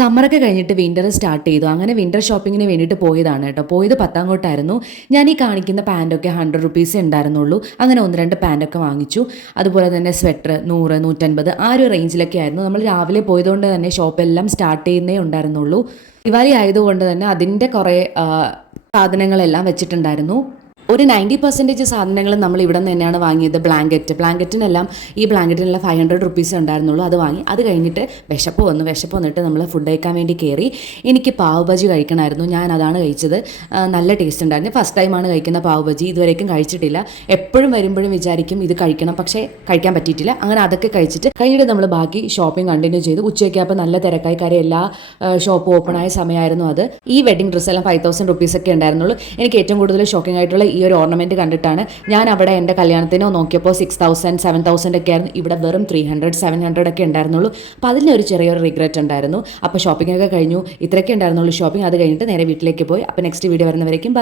സമ്മറൊക്കെ കഴിഞ്ഞിട്ട് winter start ചെയ്തു. അങ്ങനെ വിൻ്റർ ഷോപ്പിങ്ങിന് വേണ്ടിയിട്ട് പോയതാണ് കേട്ടോ. പോയത് പത്താംകോട്ടായിരുന്നു. ഞാൻ ഈ കാണിക്കുന്ന പാൻറ്റൊക്കെ 100 റുപ്പീസേ ഉണ്ടായിരുന്നുള്ളൂ. അങ്ങനെ 1-2 പാൻറ്റൊക്കെ വാങ്ങിച്ചു. അതുപോലെ തന്നെ സ്വെറ്റർ 100, 150 ആ ഒരു റേഞ്ചിലൊക്കെ ആയിരുന്നു. നമ്മൾ രാവിലെ പോയതുകൊണ്ട് തന്നെ ഷോപ്പെല്ലാം സ്റ്റാർട്ട് ചെയ്യുന്നേ ഉണ്ടായിരുന്നുള്ളൂ. ദിവാലി ആയതുകൊണ്ട് തന്നെ അതിൻ്റെ കുറേ സാധനങ്ങളെല്ലാം വെച്ചിട്ടുണ്ടായിരുന്നു. ഒരു 90% സാധനങ്ങൾ നമ്മൾ ഇവിടെ നിന്ന് തന്നെയാണ് വാങ്ങിയത്. ബ്ലാങ്കറ്റിനെല്ലാം ഈ ബ്ലാങ്കറ്റിനെല്ലാം 500 റുപ്പീസ് ഉണ്ടായിരുന്നുള്ളൂ. അത് വാങ്ങി. അത് കഴിഞ്ഞിട്ട് വിശപ്പ് വന്നിട്ട് നമ്മൾ ഫുഡ് കഴിക്കാൻ വേണ്ടി കയറി. എനിക്ക് പാവ് ബജി കഴിക്കണമായിരുന്നു. ഞാൻ അതാണ് കഴിച്ചത്. നല്ല ടേസ്റ്റ് ഉണ്ടായിരുന്നു. ഫസ്റ്റ് ടൈമാണ് കഴിക്കുന്ന പാവ് ബജി. ഇതുവരേക്കും കഴിച്ചിട്ടില്ല. എപ്പോഴും വരുമ്പോഴും വിചാരിക്കും ഇത് കഴിക്കണം, പക്ഷേ കഴിക്കാൻ പറ്റിയിട്ടില്ല. അങ്ങനെ അതൊക്കെ കഴിഞ്ഞിട്ട് നമ്മൾ ബാക്കി ഷോപ്പിംഗ് കണ്ടിന്യൂ ചെയ്തു. ഉച്ചയ്ക്ക് അപ്പോൾ നല്ല തിരക്കായി. കാര്യം എല്ലാ ഷോപ്പും ഓപ്പൺ ആയ സമയമായിരുന്നു അത്. ഈ വെഡിങ് ഡ്രസ്സെല്ലാം 5000 റുപ്പീസൊക്കെ ഉണ്ടായിരുന്നുള്ളൂ. എനിക്ക് ഏറ്റവും കൂടുതൽ ഷോക്കിംഗ് ആയിട്ടുള്ള ഈ ഒരു ഓർണമെൻറ്റ് കണ്ടിട്ടാണ്. ഞാൻ അവിടെ എൻ്റെ കല്യാണത്തിനോ നോക്കിയപ്പോൾ 6000, 7000 ഒക്കെ ആയിരുന്നു. ഇവിടെ വെറും 300, 700 ഒക്കെ ഉണ്ടായിരുന്നുള്ളൂ. അപ്പോൾ അതിനൊരു ചെറിയൊരു റിഗ്രറ്റ് ഉണ്ടായിരുന്നു. അപ്പോൾ ഷോപ്പിംഗ് ഒക്കെ കഴിഞ്ഞു. ഇത്രയൊക്കെ ഉണ്ടായിരുന്നുള്ളൂ ഷോപ്പിംഗ്. അത് കഴിഞ്ഞിട്ട് നേരെ വീട്ടിലേക്ക് പോയി. അപ്പോൾ നെക്സ്റ്റ് വീഡിയോ വരുന്നവരേക്കും